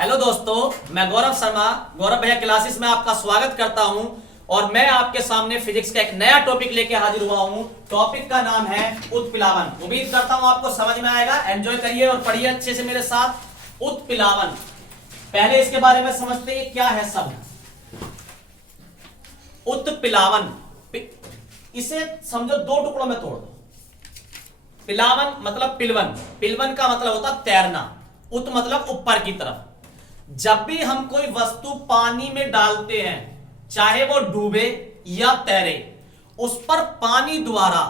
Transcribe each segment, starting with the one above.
Hello दोस्तों, मैं गौरव शर्मा गौरव भैया क्लासेस में आपका स्वागत करता हूं और मैं आपके सामने फिजिक्स का एक नया टॉपिक लेके हाजिर हुआ हूं। टॉपिक का नाम है उत्प्लावन। उम्मीद करता हूं आपको समझ में आएगा। एंजॉय करिए और पढ़िए अच्छे से मेरे साथ। उत्प्लावन, पहले इसके बारे में समझते हैं क्या है शब्द उत्प्लावन। इसे समझो दो टुकड़ों में तोड़ दो। पिलावन मतलब पिलवन, पिलवन का मतलब होता तैरना, उत मतलब ऊपर की तरफ। जब भी हम कोई वस्तु पानी में डालते हैं, चाहे वो डूबे या तैरे, उस पर पानी द्वारा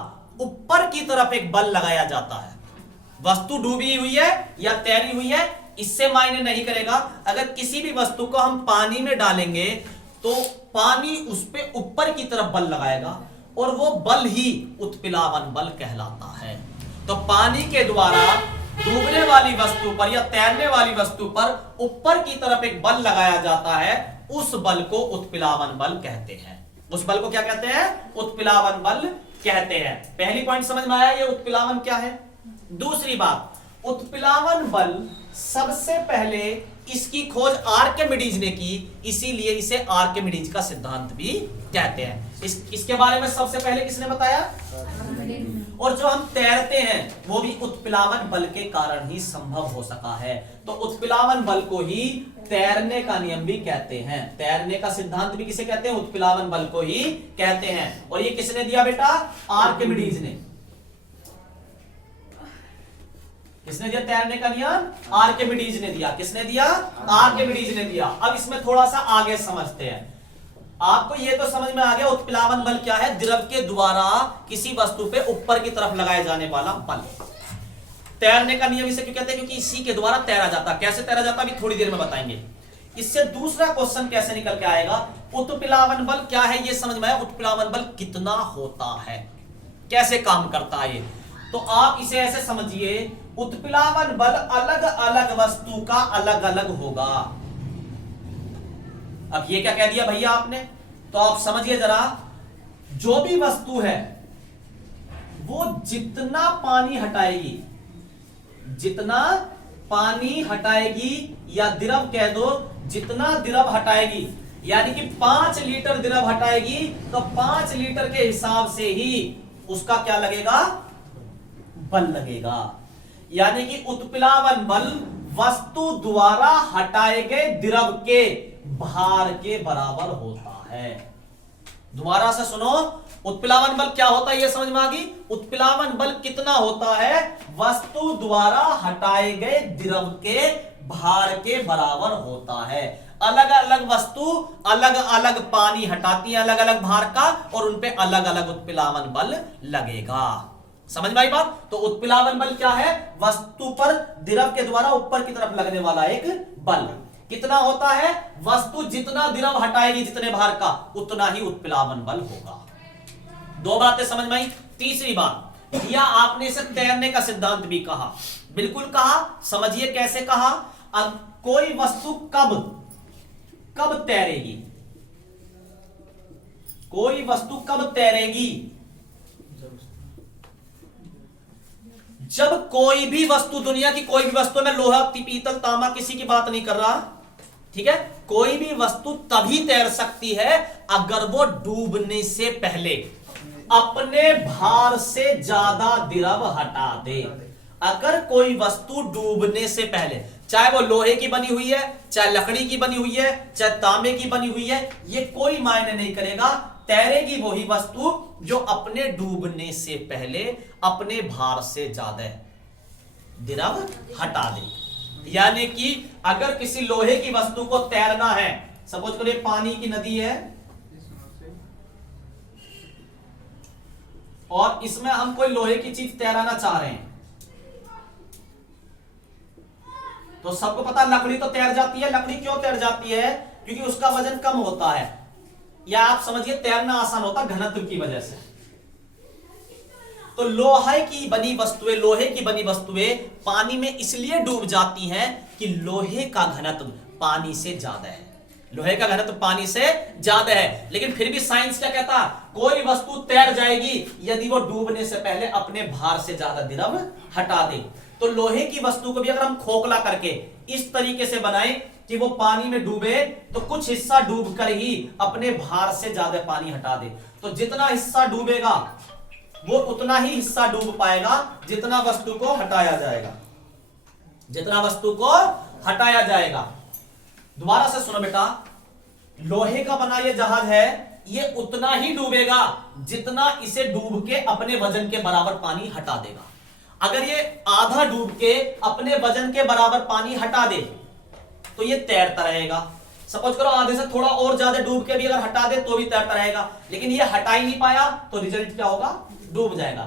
ऊपर की तरफ एक बल लगाया जाता है। वस्तु डूबी हुई है या तैरी हुई है इससे मायने नहीं करेगा। अगर किसी भी वस्तु को हम पानी में डालेंगे तो पानी उस पे ऊपर की तरफ बल लगाएगा और वो बल ही उत्प्लावन बल कहलाता है। तो पानी के द्वारा डूबने वाली वस्तु पर या तैरने वाली वस्तु पर ऊपर की तरफ एक बल लगाया जाता है, उस बल को उत्प्लावन बल कहते हैं। उस बल को क्या कहते हैं? उत्प्लावन बल कहते हैं। पहली पॉइंट समझ में आया ये उत्प्लावन क्या है। दूसरी बात, उत्प्लावन बल सबसे पहले इसकी खोज आर्किमिडीज ने की, इसीलिए इसे आर्किमिडीज का सिद्धांत भी कहते हैं। इसके बारे में सबसे पहले किसने बताया? और जो हम तैरते हैं वो भी उत्प्लावन बल के कारण ही संभव हो सका है। तो उत्प्लावन बल को ही तैरने का नियम भी कहते हैं। तैरने का सिद्धांत भी किसे कहते हैं? उत्प्लावन बल को ही कहते हैं। और ये किसने दिया बेटा? आर्किमिडीज ने। किसने दिया तैरने का नियम? आर्किमिडीज ने दिया। किसने दिया? आर्किमिडीज ने दिया। अब इसमें थोड़ा सा आगे समझते हैं। आपको यह तो समझ में आ गया उत्प्लावन बल क्या है? द्रव के द्वारा किसी वस्तु पे ऊपर की तरफ लगाए जाने वाला बल। तैरने का नियम इसे क्यों कहते हैं? क्योंकि इसी के द्वारा तैरा जाता। कैसे तैरा जाता अभी थोड़ी देर में बताएंगे। इससे दूसरा क्वेश्चन कैसे निकल के आएगा? उत्प्लावन बल क्या है ये समझ में आया। उत्प्लावन बल कितना होता है, कैसे काम करता है ये? तो आप इसे ऐसे समझिए, उत्प्लावन बल अलग अलग वस्तु का अलग अलग होगा। अब ये क्या कह दिया भैया आपने? तो आप समझिए जरा, जो भी वस्तु है वो जितना पानी हटाएगी, जितना पानी हटाएगी या द्रव कह दो, जितना द्रव हटाएगी, यानी कि 5 लीटर द्रव हटाएगी तो 5 लीटर के हिसाब से ही उसका क्या लगेगा? बल लगेगा। यानी कि उत्प्लावन बल वस्तु द्वारा हटाए गए द्रव के भार के बराबर होता है। दोबारा से सुनो, उत्प्लावन बल क्या होता है ये समझ में आ गई? उत्प्लावन बल कितना होता है? वस्तु द्वारा हटाए गए द्रव के भार के बराबर होता है। अलग अलग वस्तु अलग अलग पानी हटाती है, अलग अलग भार का, और उनपे अलग अलग उत्प्लावन बल लगेगा। समझ में आई बात? तो उत्प्लावन बल क्या है? वस्तु पर द्रव के द्वारा ऊपर की तरफ लगने वाला एक बल। कितना होता है? वस्तु जितना द्रव हटाएगी जितने भार का, उतना ही उत्प्लावन बल होगा। दो बातें समझ में आई। तीसरी बात, या आपने इसे तैरने का सिद्धांत भी कहा। बिल्कुल कहा। समझिए कैसे कहा। अब कोई वस्तु कब तैरेगी? कोई वस्तु कब तैरेगी? जब कोई भी वस्तु, दुनिया की कोई भी वस्तु, में लोहा पीतल तांबा किसी की बात नहीं कर रहा, ठीक है, कोई भी वस्तु तभी तैर सकती है अगर वो डूबने से पहले अपने भार से ज्यादा द्रव हटा दे। अगर कोई वस्तु डूबने से पहले, चाहे वो लोहे की बनी हुई है, चाहे लकड़ी की बनी हुई है, चाहे तांबे की बनी हुई है, ये कोई मायने नहीं करेगा, तैरेगी वही वस्तु जो अपने डूबने से पहले अपने भार से ज्यादा द्रव हटा दे। यानी कि अगर किसी लोहे की वस्तु को तैरना है, सपोज करिए पानी की नदी है और इसमें हम कोई लोहे की चीज तैराना चाह रहे हैं, तो सबको पता लकड़ी तो तैर जाती है। लकड़ी क्यों तैर जाती है? क्योंकि उसका वजन कम होता है, या आप समझिए तैरना आसान होता है घनत्व की वजह से। तो लोहे की बनी वस्तुएं पानी में इसलिए डूब जाती हैं कि लोहे का घनत्व पानी से ज्यादा है। लोहे का घनत्व पानी से ज्यादा है, लेकिन फिर भी साइंस क्या कहता? कोई वस्तु तैर जाएगी यदि वो डूबने से पहले अपने भार से ज्यादा द्रव हटा दे। तो लोहे की वस्तु को भी अगर हम खोखला करके इस तरीके से बनाएं कि वो पानी में डूबे तो कुछ हिस्सा डूब कर ही अपने भार से ज्यादा पानी हटा दे, तो जितना हिस्सा डूबेगा वो उतना ही हिस्सा डूब पाएगा जितना वस्तु को हटाया जाएगा, जितना वस्तु को हटाया जाएगा। दोबारा से सुनो बेटा, लोहे का बना ये जहाज है, ये उतना ही डूबेगा जितना इसे डूब के अपने वजन के बराबर पानी हटा देगा। अगर ये आधा डूब के अपने वजन के बराबर पानी हटा दे तो ये तैरता रहेगा। सपोज करो आधे से थोड़ा और ज्यादा डूब के भी अगर हटा दे तो भी तैरता रहेगा, लेकिन ये हटा ही नहीं पाया तो रिजल्ट क्या होगा, डूब जाएगा।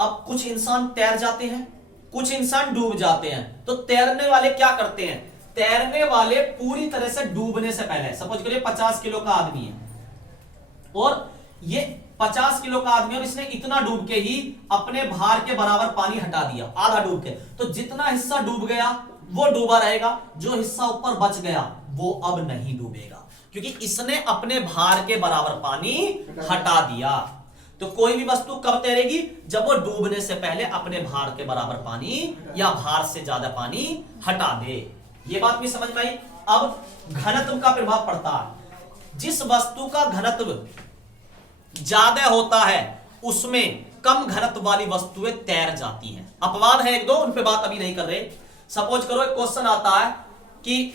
अब कुछ इंसान तैर जाते हैं, कुछ इंसान डूब जाते हैं, तो तैरने वाले क्या करते हैं, तैरने वाले पूरी तरह से डूबने से पहले, सपोज करिए 50 किलो का आदमी है और ये 50 किलो का आदमी और इसने इतना डूब के ही अपने भार के बराबर पानी हटा दिया, आधा डूब के, तो जितना हिस्सा डूब गया वो डूबा रहेगा, जो हिस्सा ऊपर बच गया वो अब नहीं डूबेगा क्योंकि इसने अपने भार के बराबर पानी हटा दिया। तो कोई भी वस्तु कब तैरेगी, जब वो डूबने से पहले अपने भार के बराबर पानी या भार से ज्यादा पानी हटा दे। ये बात भी समझ में आई। अब घनत्व का प्रभाव पड़ता है, जिस वस्तु का घनत्व ज्यादा होता है उसमें कम घनत्व वाली वस्तुएं तैर जाती हैं। अपवाद है एक दो, उन पे बात अभी नहीं कर रहे। सपोज करो एक क्वेश्चन आता है कि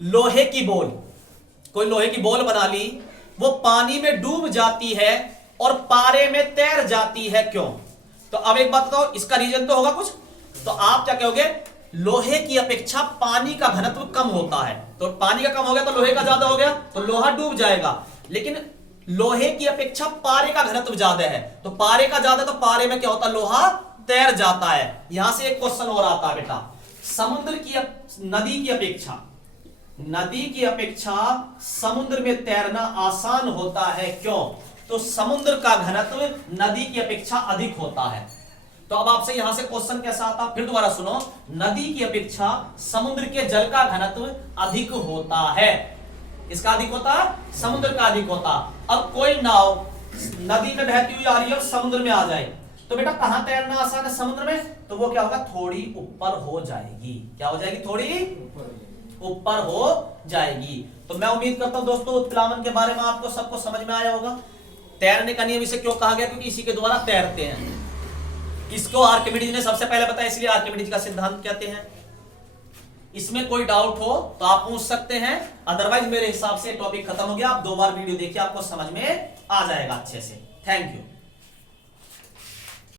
लोहे की बॉल, कोई लोहे की बॉल बना ली, वो पानी में डूब जाती है और पारे में तैर जाती है, क्यों? तो अब एक बात बताओ, इसका रीजन तो होगा कुछ, तो आप क्या कहोगे, लोहे की अपेक्षा पानी का घनत्व कम होता है, तो पानी का कम हो गया तो लोहे का ज्यादा हो गया, तो लोहा डूब जाएगा। लेकिन लोहे की अपेक्षा पारे का घनत्व ज्यादा है, तो पारे का ज्यादा, तो पारे में क्या होता है, लोहा तैर जाता है। यहां से एक क्वेश्चन और आता है बेटा, समुद्र की नदी की अपेक्षा समुद्र में तैरना आसान होता है, क्यों? तो समुद्र का घनत्व नदी की अपेक्षा अधिक होता है। तो अब आपसे यहां से क्वेश्चन कैसा आता, फिर दोबारा सुनो, नदी की अपेक्षा समुद्र के जल का घनत्व अधिक होता है। इसका अधिक होता है, समुद्र का अधिक होता। अब कोई नाव नदी में बहती हुई आ रही है और समुद्र में आ जाए, तो बेटा कहां तैरना आसान है, समुद्र में, तो वो क्या होगा, थोड़ी ऊपर हो जाएगी। क्या हो जाएगी, थोड़ी ऊपर हो जाएगी। तो मैं उम्मीद करता हूं दोस्तों उत्प्लावन के बारे में आपको सबको समझ में आया होगा। तैरने का नियम इसे क्यों कहा गया, क्योंकि इसी के द्वारा तैरते हैं। इसको आर्किमिडीज ने सबसे पहले बताया, इसलिए आर्किमिडीज का सिद्धांत कहते हैं। इसमें कोई डाउट हो तो आप पूछ सकते हैं, अदरवाइज मेरे हिसाब से टॉपिक खत्म हो गया। आप 2 बार वीडियो देखिए, आपको समझ में आ जाएगा अच्छे से। Thank you.